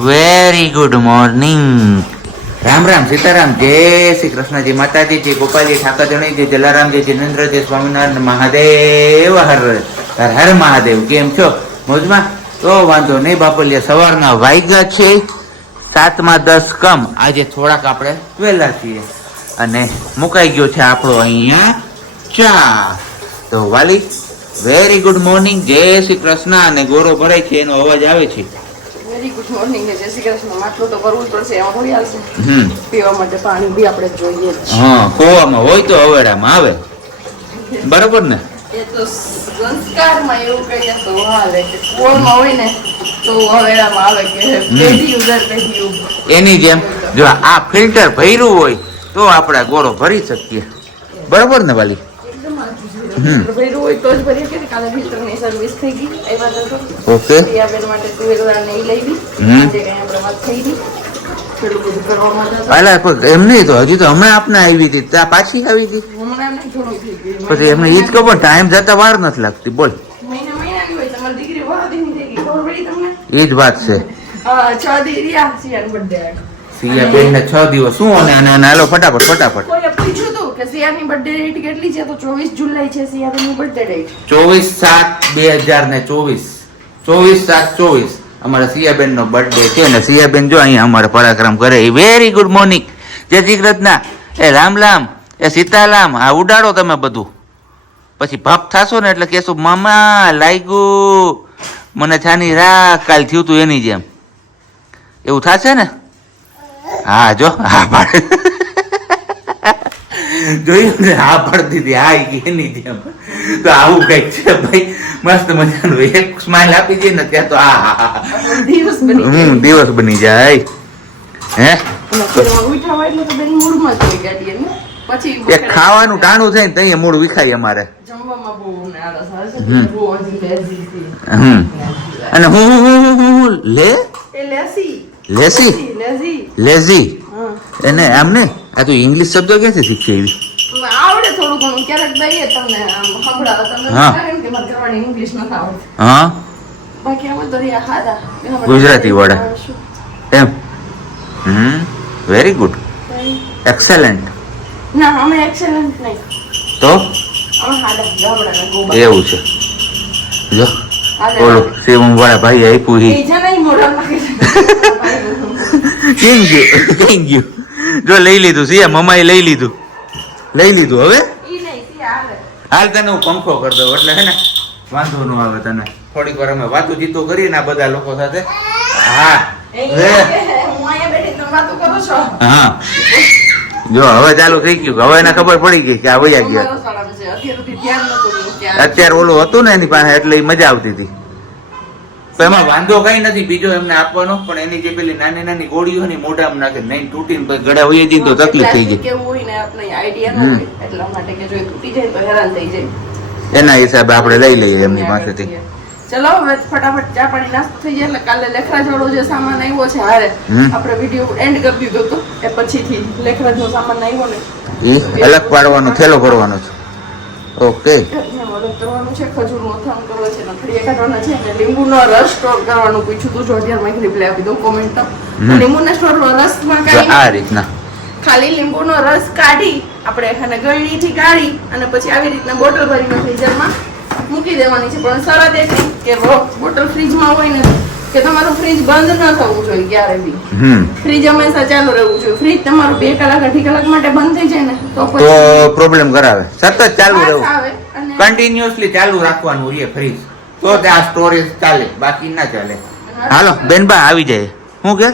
Very good morning. Ram Ram Sitaram, જય શ્રી કૃષ્ણ, જય માતાજી, જય ગોપાલજી, ઠાકરજણી, જય જલારામ, જય જિનેન્દ્ર, જય સ્વામિનારાયણ મહાદેવ, હર હર હર મહાદેવ. કેમ છો? મોજમાં? તો વાંધો નહીં બાપલિયા. સવારના વાગ્યા છે 7:10 કમ. આજે થોડાક આપણે વહેલા છીએ અને મુકાઈ ગયો છે આપણો અહીંયા ચા. તો વાલી વેરી ગુડ મોર્નિંગ, જય શ્રી કૃષ્ણ. અને ગોરો ભરાય છે એનો અવાજ આવે છે. વેરી ગુડ મોર્નિંગ, જય શ્રી કૃષ્ણ. માટલું તો ભરવું જ પડશે, એમાં થોડી આવશે. પીવા માટે પાણી બી આપણે જોઈએ જ. હા, ખોવામાં હોય તો હવેડામાં આવે, બરોબર ને? એ તો સંસ્કારમાં એવું કહીએ તો હાલે કે કુવામાં હોય ને તો હવેડામાં આવે કે પેઢી ઉધર પેઢી ઉધર. એની જેમ જો આ ફિલ્ટર ભર્યું હોય તો આપણે ગોળો ભરી શકીએ, બરોબર ને વાલી? એકદમ સાચું છે. ભર્યું હોય તો જ ભરીએ કે કાલે ફિલ્ટરની સર્વિસ થઈ ગઈ. આવ્યા તો ઓકે, રિયાબેન માટે તુવેર નહીં લઈ ગઈ. આજે કઈ આપણે વાત થઈ ગઈ. પેલું બધું કરવામાં જતા. પહેલા પણ એમ નહીં, તો હજી તો હમણાં આપને આવી હતી, ત્યાં પાછી આવી ગઈ. હમણાં નહીં, થોડું થઈ ગયું. પછી એમને ઈ જ કહો, પણ ટાઈમ જતા વાર નથી લાગતી. બોલ, મહિનાની હોય. તમારી દીકરી વહાદીની થઈ ગઈ, ખબર પડી તમને? એ જ વાત છે. 6 દી રહ્યા સિયાનો બર્થડે. સિયા બેન ને 6 દિવસ શું? અને હાલો ફટાફટ ફટાફટ. કોઈએ પૂછ્યું હતું કે સિયાની બર્થડે ડેટ કેટલી છે, તો 24 જુલાઈ છે સિયાની બર્થડે ડેટ. 24/7/2024. 24/7/24 અમારા સિયાબેન નો બર્થડે છે ને સિયાબેન જો અહીંયા અમારે પરાક્રમ કરે. વેરી ગુડ મોર્નિંગ, જય શ્રી કૃષ્ણ, એ રામ રામ, એ સીતારામ. આ ઉડાડો તમે બધું, પછી ભપ થાશો ને એટલે કેશો મામા લાગ્યું મને છાની રાખ, કાલ થયું તું એની જેમ. એવું થશે ને? હા જો હા પાડે, જોયું ને? હા પાડતી હતી, હા એની જેમ. તો આવું કઈક છે ભાઈ, મસ્ત મજાનું એક સ્માઈલ આપી દે ને ત્યાં તો આ દિવસ બની જાય. દિવસ બની જાય. હે ઉઠા હોય એટલે તો બેન મૂડમાં જ હોય ગાડી ને. પછી એક ખાવાનું ટાણું થાય ને ત્યાં મૂળ વિખાય અમારે. જમવામાં બહુ ને આળસ આવે છે. બહુ હજી લેઝી છે. અને હું લે એ લેસી લેસી લેઝી લેઝી હા. એને આમ ને આ તો ઇંગ્લિશ શબ્દો ક્યાંથી શીખી એવી? આવડે થોડું ઘણું, ક્યારેક દઈએ તમને આમ સંભળાવો. તમને હા. લાગે ને કે મારે કરવાની ઇંગ્લિશ નથી આવડતી. હા, બાકી આમાં તો રહ્યા હાદા. ગુજરાતી વડે. Am very good, excellent. ના, અમે એક્સેલન્ટ નહીં. તો અમે હાદા ગામડાના ગોબા. એવું છે. જો હાદા. ઓલું શિવમ વાળા ભાઈ આપ્યું એ છે ને, ઈ મોઢા નાખે છે. કેમ ગયું જો લઈ લીધું સિયા મમ્માએ લઈ લીધું હવે. ઈ નહીં, ઈ હાલે. હાલ તને હું પંખો કરી દઉં એટલે હે ને વાંધો ન આવે તને. થોડીક વાર અમે વાતો જીતો કરીએ ને આ બધા લોકો સાથે. હા હું અહીંયા બેઠી તમે વાતો કરો છો. હા, જો હવે ચાલુ થઈ ગયું. હવે એને ખબર પડી ગઈ કે આ વયા ગયા. અમારો શાળામાં છે. અત્યાર સુધી ધ્યાન નહોતું રહ્યું ત્યાં. અત્યારે ઓલું હતું ને એની પાસે એટલે ઈ મજા આવતી હતી. તો એમાં વાંધો કઈ નથી બીજો એમને આપવાનો, પણ એની જે પેલી નાની નાની ગોળીઓ ને મોઢામાં નાખે નહીં તૂટીને પછી ગળા હોય જઈને તો તકલીફ થઈ જાય. કેવું હોય ને આપણે આઈડિયા ન હોય એટલા માટે કે જો એ તૂટી જાય તો હેરાન થઈ જાય. એના હિસાબે આપણે લઈ લઈએ એમની પાસેથી. ચલો હવે ફટાફટ ચા પાણી નાસ્તો થઈ જાય એટલે કાલે લેખરાજ વાળો જે સામાન આવ્યો છે હારે આપણે વિડીયો એન્ડ કરી દીધો હતો એ પછીથી લેખરાજ નો સામાન આવ્યો ને એ અલગ પાડવાનો થેલો ભરવાનો છે. ઓકે, અલગ કરવાનું છે. ખજૂર મોથાણ કરવો છે, નખડીયા કાઢવાના છે અને લીંબુનો રસ સ્ટોર કરવાનું પૂછ્યું તું. જો અત્યારે મેં રિપ્લાય આપી દઉં કોમેન્ટ તો. લીંબુના સ્ટોર રસમાં આ રીતના ખાલી લીંબુનો રસ કાઢી આપણે એને ગળણીથી કાઢી અને પછી આવી રીતના બોટલ ભરીને ફ્રીઝરમાં મૂકી દેવાની છે. પણ શરત એક કે બોટલ ફ્રીજમાં હોય ને કે તમારું ફ્રીજ બંધ ન થવું જોઈએ ક્યારે બી. ફ્રીજ હંમેશા ચાલુ રહેવું જોઈએ. ફ્રીજ તમારું 2 કલાક 2.5 કલાક માટે બંધ થઈ જાય ને તો તો પ્રોબ્લેમ કરાવે. સતત ચાલુ રહેવું, આવે અને કન્ટિન્યુઅસલી ચાલુ રાખવાનું રે ફ્રીજ, તો ત્યાં સ્ટોરેજ ચાલે, બાકી ના ચાલે. હાલો બેનબા આવી જાય. શું કે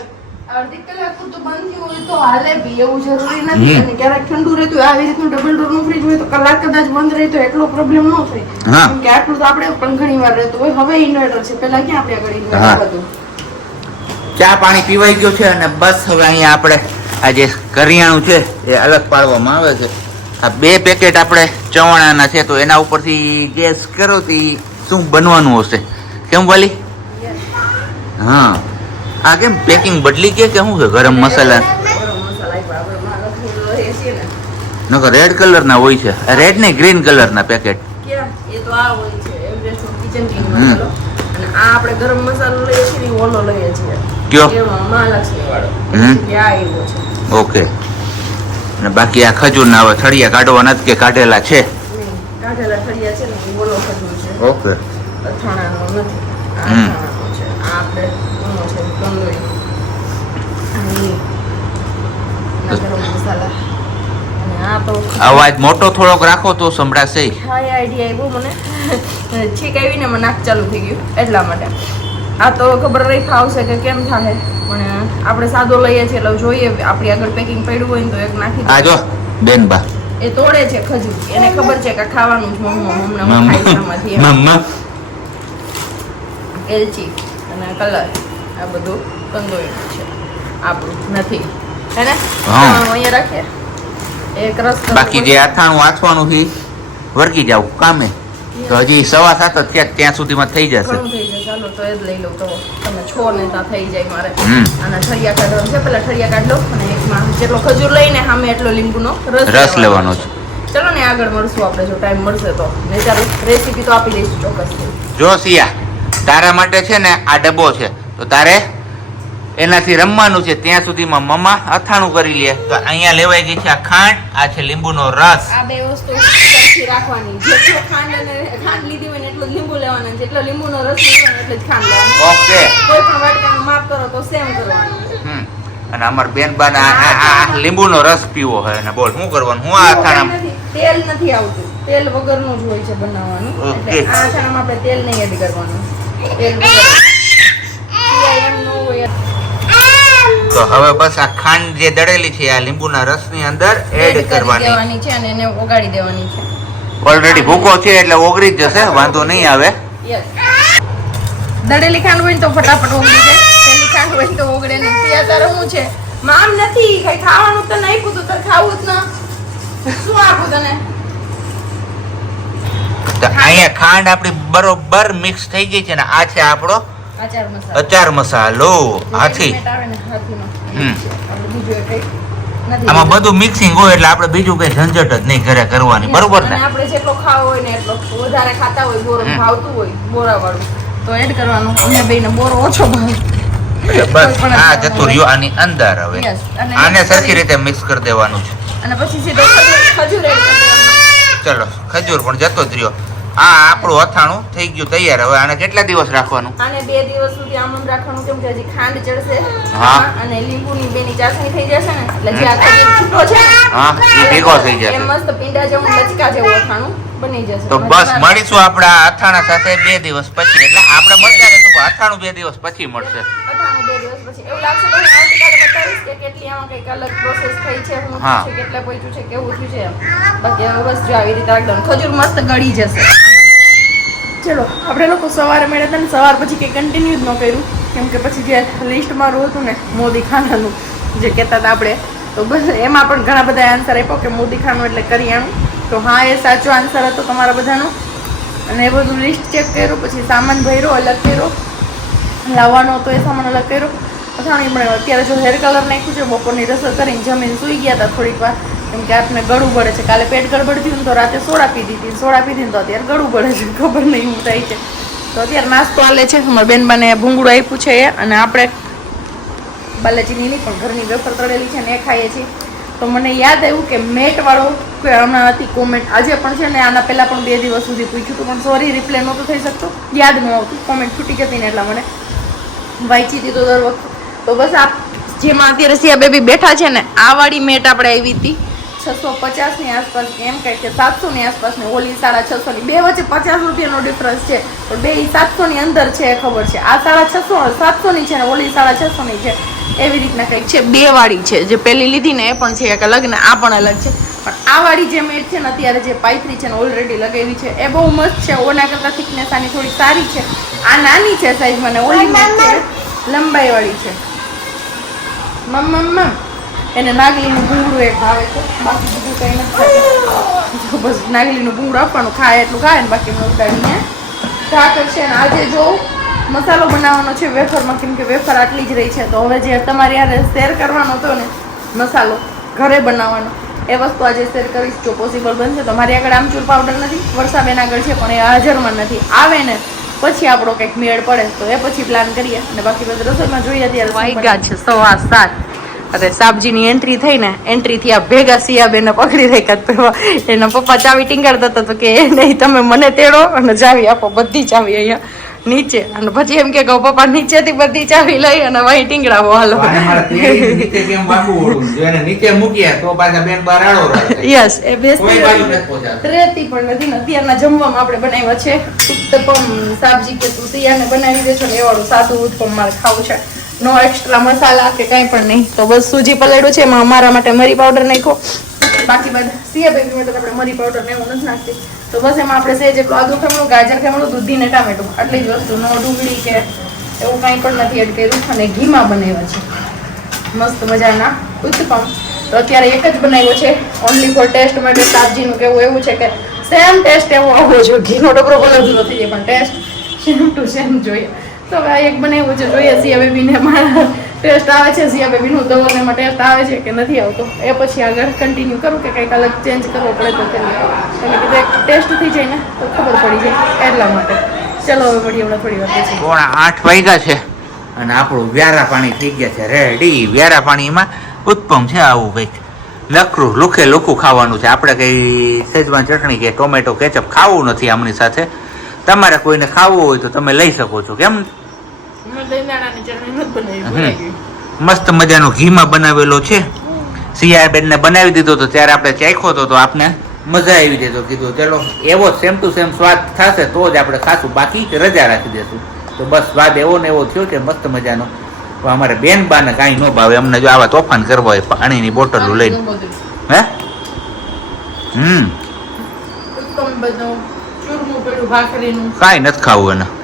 અડધી કલાક તો બંધ થયું હોય તો હાલે બી, એવું જરૂરી નથી. અને ક્યારેક ઠંડુ રહેતું આવી રીતનું ડબલ ડોરનું ફ્રીજ હોય તો કલાક કદાચ બંધ રહે તો એટલો પ્રોબ્લેમ ન થાય. કેમ કે આટલું તો આપણે પણ ઘણી વાર રહેતું હોય. હવે ઇન્વર્ટર છે, પેલા ક્યાં આપણે આગળ ઇન્વર્ટર હતું. ચા પાણી પીવાઈ ગયો છે અને બસ હવે અહીંયા આપણે આ જે કરિયાણું છે એ અલગ પાડવામાં આવે છે. આ 2 પેકેટ આપણે ચવાણાના છે તો એના ઉપરથી ગેસ કરો તો શું બનવાનું હશે? કેમ વાલી? હા, આ કેમ પેકિંગ બદલી કે શું છે? ગરમ મસાલા નકર રેડ કલર ના હોય છે. રેડ ને ગ્રીન કલર ના પેકેટ. એ તો આ હોય છે એવરેસ્ટ કિચન કિંગ મસાલો. અને આ આપણે ગરમ મસાલો લઈએ છીએ ઓલો લઈએ છીએ કયો એમાં મહાલક્ષ્મી વાળો હમ. ત્યાં આવ્યો છે. ઓકે. અને બાકી આ ખજૂરના હવે થળિયા કાઢવાના જ કે કાઢેલા છે? નહીં, કાઢેલા ફળિયા છે ને એ બોલો ખજૂર છે, ઓકે. અથાણાનો નથી. આ હમ. અથાણાનો છે. આ આપણે ઓનો છે કંદોરી. અને એ ના ગરમ મસાલા. અને આ તો અવાજ મોટો થોડોક રાખો તો સંભળાશે. હા, એ આઈડિયા આવ્યો મને. છીક આવીને મને નાક ચાલુ થઈ ગયું એટલા માટે. આ તો ખબર રહી ફાવશે કે કેમ થાય, પણ આપણે સાદો લઈએ છીએ એટલે જોઈએ આપણી આગળ પેકિંગ પડ્યું હોય ને તો એક નાખી આ જો બેનબા એ તોડે છે ખજૂર, એને ખબર છે કે ખાવાનું જ મમ્મા ખાય છે આમાંથી એમ. મમ્મા એલચી અને કલર આ બધું કંદોરીનું છે, આપણું નથી હે ને. હા. અહીંયા રાખીએ એક રસ. બાકી જે અથાણું આથવાનું છે વર્ગી જાવ કામે તો હજી 7:15 જ થયા, ત્યાં સુધીમાં થઈ જશે. ઘણું થઈ જાય. ચાલો તો એ જ લઈ લઉં તો તમે છો ને ત્યાં થઈ જાય મારે. હમ. અને ઠળિયા કાઢવાનું છે, પેલા ઠળિયા કાઢ લો અને એકમાં જેટલો ખજૂર લઈને સામે એટલો લીંબુનો રસ લેવાનો છે. ચલો ને આગળ મળશું આપણે જો ટાઈમ મળશે તો. ને ચાલો રેસીપી તો આપી દઈશું ચોક્કસથી. જો સિયા તારા માટે છે ને આ ડબ્બો છે, તો તારે એનાથી રમવાનું છે. ત્યાં સુધીમાં મમ્મા અથાણું કરી લે. તો અહીંયા લેવાઈ ગઈ છે આ ખાંડ, આ છે લીંબુનો રસ. આ બે વસ્તુ સરખી રાખવાની. જેટલો ખાંડ લીધી હોય ને એટલો જ લીંબુ લેવાનો, જેટલો લીંબુનો રસ લીધો ને એટલો જ ખાંડ લેવાનો. ઓકે. કોઈ પણ વાટકાનું માપ કરો તો સેમ કરવાનું. હમ. અને અમાર બેનબાને આ લીંબુનો રસ પીવો હોય અને બોલ શું કરવાનું? હું આ અથાણા તેલ નથી આવતું, તેલ વગરનું જ હોય છે બનાવવાનું. ઓકે. એટલે આ અથાણામાં આપણે તેલ નહીં એડ કરવાનું. તેલ વગર એમ ન હોય. તો હવે બસ આ ખાંડ જે દળેલી છે આ લીંબુના રસની અંદર એડ કરવાની. દેવાની છે અને એને ઓગાળી દેવાની છે. ઓલરેડી ભૂકો છે એટલે ઓગળી જ જશે, વાંધો નહીં આવે. યસ. દળેલી ખાંડ હોય ને તો ફટાફટ ઓગળી જાય, પેલી ખાંડ હોય તો ઓગળે નહીં. ત્યાં તારે શું છે મામ નથી કઈ ખાવાનું તો નહીં પૂછું, તો ખાવું જ ના. શું આપું તને? તો અહીંયા ખાંડ આપણી બરોબર મિક્સ થઈ ગઈ છે ને આ છે આપણો આચાર મસાલો. અચાર મસાલો હાથી. રેડીમેડ આવે ને હાથીનો. હમ. આપણે બીજું એ કંઈ નથી. આમાં બધું મિક્સિંગ હોય એટલે આપણે બીજું કઈ ઝંઝટ જ નહીં ઘરે કરવાની, બરોબર અને ને? આપણે જેટલો ખાવો હોય ને એટલો વધારે ખાતા હોય, બોરો હમ. ભાવતું હોય બોરા વાળું તો એડ કરવાનું. અમને બેયને બોરો ઓછો ભાવે. એટલે બસ આ જતું રહ્યું આની અંદર. હવે Yes. અને આને સરખી રીતે મિક્સ કરી દેવાનું છે. અને પછી સીધો ખજૂર એડ કરી દેવાનો. ચલો ખજૂર પણ જતો જ રહ્યો. આ આપણું અથાણું થઈ ગયું તૈયાર. હવે આને કેટલા દિવસ રાખવાનું? આને 2 દિવસ સુધી આમ જ રાખવાનું, કેમ કે હજી ખાંડ ચડશે. હા. અને લીંબુની બેની ચાસણી થઈ જશે ને એટલે જે આ ખજૂર છૂટો છે ને હા એ ભેગો થઈ એ જશે. મસ્ત પીંડા જેવું લચકા જેવું અથાણું બની જશે. તો બસ મળીશું આપણા અથાણા સાથે 2 દિવસ પછી. એટલે આપણે મળતા રહેશું પણ અથાણું 2 દિવસ પછી મળશે. અથાણું 2 દિવસ પછી એવું લાગશે તો હું આવતીકાલે બતાવીશ કે કેટલી આમાં કંઈક અલગ પ્રોસેસ થઈ છે, શું હા. છે, કેટલા પહોંચ્યું છે, કેવું થયું છે એમ. બાકી હવે બસ જો આવી રીતે રાખી દઉં. ખજૂર મસ્ત ગળી જશે. ચલો આપણે લોકો સવારે મળ્યા હતા ને સવાર પછી કંઈ કન્ટિન્યુ જ ન કર્યું, કેમ કે પછી જે લિસ્ટમાં રહ્યું હતું ને મોદી ખાનાનું જે કહેતા હતા આપણે, તો બસ એમાં પણ ઘણા બધા આન્સર આપ્યો કે મોદી ખાનું એટલે કરિયાણું. તો હા એ સાચો આન્સર હતો તમારા બધાનો. અને એ બધું લિસ્ટ ચેક કર્યું, પછી સામાન ભર્યો અલગ કર્યો, લાવવાનો હતો એ સામાન અલગ કર્યો. અથાણી બનાવ્યું. અત્યારે જો હેર કલર નાખ્યું છે, બપોરની રસોઈ કરીને જમીન સૂઈ ગયા હતા થોડીક વાર, કેમ કે આપને ગળું પડે છે. કાલે પેટ ગડબડ થયું ને તો રાતે સોડા પી દીધી, સોડા પીધી ને તો અત્યારે ગળું પડે છે, ખબર નહીં શું થાય છે. તો અત્યારે નાસ્તો હાલે છે. અમારા બેનબાને ભૂંગળું આપ્યું છે એ, અને આપણે બાલાજીની નહીં પણ ઘરની વેફર તળેલી છે ને એ ખાઈએ છીએ. તો મને યાદ આવ્યું કે મેટવાળો હમણાં હતી કોમેન્ટ, આજે પણ છે ને આના પહેલાં પણ 2 દિવસ સુધી પૂછ્યું હતું, પણ સોરી રિપ્લાય નહોતું થઈ શકતો, યાદ ન આવતું, કોમેન્ટ છૂટી જતી ને એટલા મને વાંચી હતી તો દર વખત. તો બસ આ જેમાં અત્યારે સિયા બેબી બેઠા છે ને આ વાળી મેટ આપણે આવી હતી 650 આસપાસ, એમ કહે કે 700 ની આસપાસ ને ઓલી 650 ની. બે વચ્ચે 50 રૂપિયાનો ડિફરન્સ છે, પણ બે 700 ની અંદર છે ખબર છે. આ 650 700 ની છે ને ઓલી 650 ની છે, એવી રીતના કંઈક છે. 2 વાળી છે, જે પેલી લીધી ને એ પણ છે એક અલગ ને આ પણ અલગ છે. પણ આ વાળી જે મેટ છે ને અત્યારે જે પાઇથરી છે ને ઓલરેડી લગાવી છે એ બહુ મસ્ત છે. ઓના કરતાં થિકનેસ આની થોડી સારી છે. આ નાની છે સાઈઝમાં ને ઓલી મેટ છે લંબાઈ વાળી છે. મમ એને નાગલીનું ભૂંગળું એક ભાવે છે, બાકી બીજું કંઈ નથી ખાતું. બસ નાગલીનું ભૂંગળું આપવાનું, ખાય એટલું ખાય ને બાકી ઉડાડીને ઢાકર છે. ને આજે જો મસાલો બનાવવાનો છે વેફરમાં, કેમ કે વેફર આટલી જ રહી છે. તો હવે જે તમારી યારે શેર કરવાનો હતો ને મસાલો ઘરે બનાવવાનો, એ વસ્તુ આજે શેર કરીશ જો પોસિબલ બનશે. તો મારી આગળ આમચૂર પાવડર નથી, વર્ષાબેન આગળ છે પણ એ હાજરમાં નથી. આવે ને પછી આપણો કંઈક મેળ પડે તો એ પછી પ્લાન કરીએ અને બાકી બધું રસોઈમાં જોઈએ અત્યારે વાગ્યા છે 7:15 અરે સાબજીની એન્ટ્રી થઈ ને એન્ટ્રી થી આ ભેગા સિયાબેને પકડી રાખ્યા એના પપ્પા ચાવી ટીંગાડતા હતા તો કે એ નહીં તમે મને તેડો અને ચાવી આપો બધી ચાવી અહીંયા નીચે અને પછી એમ કે પપ્પા નીચેથી બધી ચાવી લઈ અને વહી ટીંગડાવો હાલો નીચે કેમ બાકુ ઓળું જો એને નીચે મૂક્યા તો પાછા બેન બાર આડો રહે યસ એ બેસ્ટ કોઈ બાજુ નથી પહોંચાડતા. રહેતી પણ નથી ને અત્યારના જમવામાં આપણે બનાવ્યા છે ઉત્તપમ સાબજી કે તું સિયાને બનાવી દેશો ને એ વાળું સાદું ઉત્તપમ મારે ખાવું છે નો એક્સ્ટ્રા મસાલા કે કાંઈ પણ નહીં તો બસ સૂજી પલાળ્યું છે એમાં અમારા માટે મરી પાવડર નાખ્યો બાકી બધા સિયા બેબી માટે આપણે મરી પાવડર ને એવું નથી નાખતી તો બસ એમાં આપણે સેજ જેટલું આદુ ખમણું ગાજર ખમણું દૂધી ને ટામેટું આટલી જ વસ્તુ નો ડુંગળી કે એવું કાંઈ પણ નથી એડ કર્યું અને ઘીમાં બનાવ્યા છે મસ્ત મજાના ઉત્તપમ તો અત્યારે એક જ બનાવ્યો છે ઓનલી ફોર ટેસ્ટ માટે સાબજીનું કેવું એવું છે કે સેમ ટેસ્ટ એવો આવવો જોઈએ ઘીનો ડબરો ભલે જુદો થઈ જાય પણ ટેસ્ટ સેમ ટુ સેમ જોઈએ તો હવે આ એક બનાવ્યું છે જોઈએ સિયા બેબીને મારા ટેસ્ટ આવે છે સિયા બેબીનું દવાને એમાં ટેસ્ટ આવે છે કે નથી આવતો એ પછી આગળ કન્ટિન્યુ કરું કે કંઈક અલગ ચેન્જ કરવો પડે તો એટલે કે ટેસ્ટ થઈ જાય ને તો ખબર પડી જાય એટલા માટે ચલો હવે મળીએ હમણાં થોડી વાર પછી 7:30 વાગ્યા છે અને આપણું વ્યારા પાણી થઈ ગયા છે રેડી વ્યારા પાણીમાં ઉત્પમ છે આવું કંઈક લખરું લુખે લુખું ખાવાનું છે આપણે કઈ સેજવાન ચટણી કે ટોમેટો કેચઅપ ખાવું નથી આમની સાથે તમારે કોઈને ખાવું હોય તો તમે લઈ શકો છો કેમ મસ્ત મજાનો ઘીમાં બનાવેલો છે સિયાબેન ને બનાવી દીધો તો ત્યારે આપણે ચાખ્યો તો આપને મજા આવી જતો કીધું ચલો એવો સેમ ટુ સેમ સ્વાદ થશે તો જ આપણે ખાશું બાકી રજા રાખી દેશું તો બસ સ્વાદ એવો ને એવો થયો છે મસ્ત મજાનો તો અમારે બેન બાને કાંઈ ન ભાવે અમને જો આવા તોફાન કરવા હોય પાણીની બોટલો લઈને હે કાંઈ નથી ખાવું એને